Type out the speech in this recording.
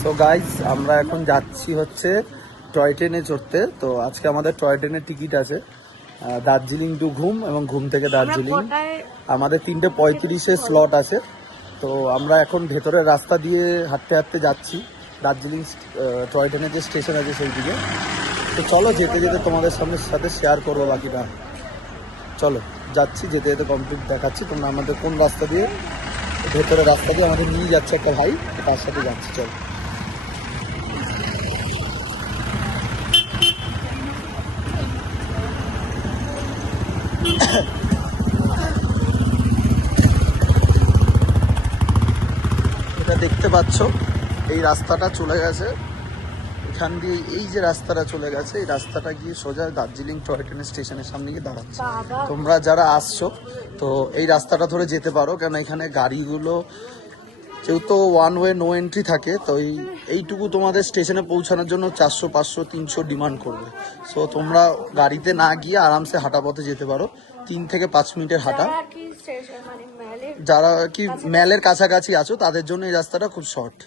So guys আমরা এখন যাচ্ছি হচ্ছে টয় ট্রেনে চড়তে। তো আজকে আমাদের টয় ট্রেনের টিকিট আছে দার্জিলিং টু ঘুম এবং ঘুম থেকে দার্জিলিং। আমাদের 3:35 স্লট আছে। তো আমরা এখন ভেতরের রাস্তা দিয়ে হাঁটতে হাঁটতে যাচ্ছি দার্জিলিং টয় ট্রেনের যে স্টেশন আছে সেই দিকে। তো চলো যেতে যেতে তোমাদের সাথে শেয়ার করবো বাকিটা। চলো যাচ্ছি, যেতে যেতে কমপ্লিট দেখাচ্ছি। তোমরা আমাদের কোন রাস্তা দিয়ে, ভেতরের রাস্তা দিয়ে আমাদের নিয়ে যাচ্ছে একটা ভাই, তার সাথে যাচ্ছি। চলো এটা দেখতে পাচ্ছ, এই রাস্তাটা চলে গেছে এখান দিয়ে, এই যে রাস্তাটা চলে গেছে এই রাস্তাটা গিয়ে সোজা দার্জিলিং টয় ট্রেন স্টেশনের সামনে গিয়ে দাঁড়াচ্ছে। তোমরা যারা আসছো তো এই রাস্তাটা ধরে যেতে পারো, কেন এখানে গাড়িগুলো যেহেতু ওয়ান ওয়ে নো এন্ট্রি থাকে, তো এইটুকু তোমাদের স্টেশনে পৌঁছানোর জন্য 400, 500, 300 ডিমান্ড করবে। সো তোমরা গাড়িতে না গিয়ে আরামসে হাঁটা পথে যেতে পারো, 3 থেকে 5 মিনিটের হাঁটা। যারা কি ম্যালের কাছাকাছি আছো তাদের জন্য এই রাস্তাটা খুব শর্ট।